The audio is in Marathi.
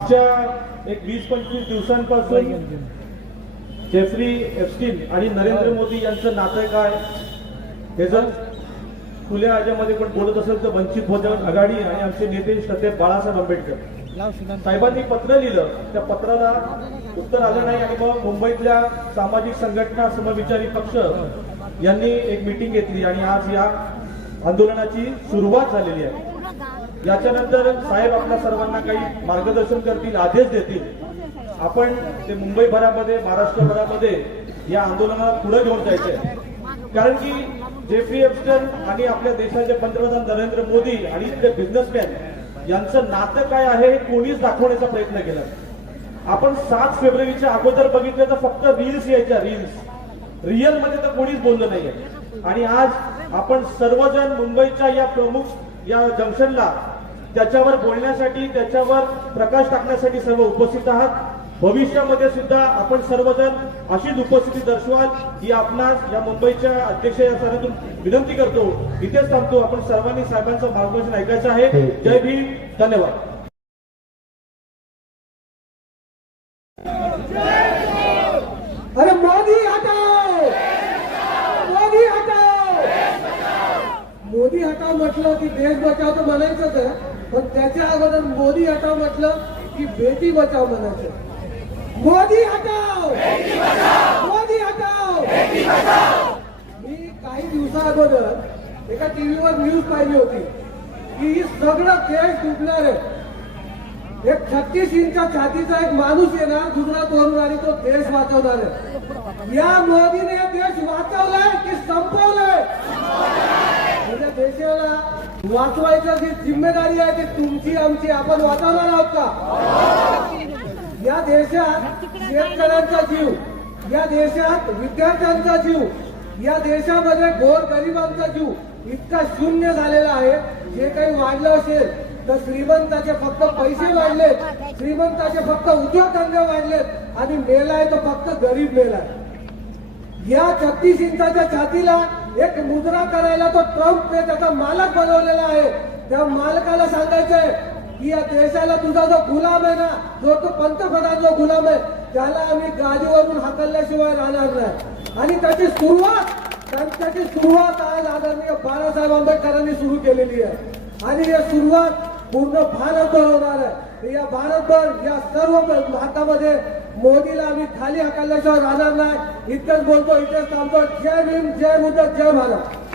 एक 20-25 दिवसांपासून जेफ्री एप्स्टीन आणि नरेंद्र मोदी यांचं नातं काय हे जर खुल्या आजामध्ये पण बोलत असेल तर वंचित बहुजन आघाडी आणि आमचे नेते श्रद्धेय बाळासाहेब आंबेडकर साहेबांनी पत्र लिहिलं. त्या पत्राला उत्तर आलं नाही आणि मग मुंबईतल्या सामाजिक संघटना समविचारी पक्ष यांनी एक मीटिंग घेतली आणि आज या आंदोलनाची सुरुवात झालेली आहे. याच्यानंतर साहेब आपल्या सर्वांना काही मार्गदर्शन करतील, आदेश देतील. आपण ते मुंबईभरामध्ये महाराष्ट्रभरामध्ये या आंदोलनाला पुढे घेऊन जायचंय. कारण की जेफ्री एप्स्टीन आणि आपल्या देशाचे पंतप्रधान नरेंद्र मोदी आणि इथले बिझनेसमॅन यांचं नातं काय आहे हे कोणीच दाखवण्याचा प्रयत्न केला. आपण 7 फेब्रुवारीच्या अगोदर बघितलं तर फक्त रील्स यायच्या, रिअल मध्ये तर कोणीच बोललं नाहीये. आणि आज आपण सर्वजण मुंबईच्या या प्रमुख या जंक्शनला त्याच्यावर बोलण्यासाठी, त्याच्यावर प्रकाश टाकण्यासाठी सर्व उपस्थित आहात. भविष्यामध्ये सुद्धा आपण सर्वजण अशीच उपस्थिती दर्शवाल ही आपणास या मुंबईच्या अध्यक्ष या सरातून विनंती करतो. इथेच थांबतो. आपण सर्वांनी साहेबांचं मार्गदर्शन ऐकायचं आहे. जय भीम, धन्यवाद. अरे मोदी हटाओ, मोदी हटाओ, मोदी हटाओ म्हटलं की देश बचाव तर म्हणायचंच आहे, पण त्याच्या अगोदर मोदी हटाओ म्हटलं की बेटी बचाव म्हणायचं. मोदी हटाओ, मोदी हटाओ, मी काही दिवसा अगोदर एका टीव्हीवर न्यूज पाहिली होती की सगळं देश डुबणार आहे. एक 36 इंचा छातीचा एक माणूस येणार गुजरातवरून आणि तो देश वाचवणार आहे. या मोदीने देश वाचवलाय की संपवलाय? म्हणजे देशाला वाचवायची जी जिम्मेदारी आहे ती तुमची आमची. आपण वाचवणार आहोत का? या देशात शेतकऱ्यांचा जीव, या देशात विद्यार्थ्यांचा जीव, या देशामध्ये गोरगरिबांचा जीव इतका शून्य झालेला आहे. जे काही वाढलं असेल तर श्रीमंताचे फक्त पैसे वाढलेत, श्रीमंताचे फक्त उद्योगधंदे वाढलेत आणि मेलाय तो फक्त गरीब मेलाय. या 36 इंचाच्या छातीला एक मुद्रा करायला तो ट्रम्पने त्याचा मालक बनवलेला आहे. त्या मालकाला सांगायचंय की या देशाला तुझा जो गुलाम आहे ना, जो तो पंतप्रधान जो गुलाम आहे त्याला आम्ही गाडीवरून हाकलल्याशिवाय राहणार नाही. आणि त्याची सुरुवात आज आदरणीय बाळासाहेब आंबेडकरांनी सुरू केलेली आहे. आणि ही सुरुवात पूर्ण भारतभर होणार आहे. या भारतभर या सर्व भारतामध्ये मोदीला आम्ही खाली हाकलल्याशिवाय राहणार नाही. इतकंच बोलतो, इथेच थांबतो. जय भीम, जय मुद्दा, जय भारत.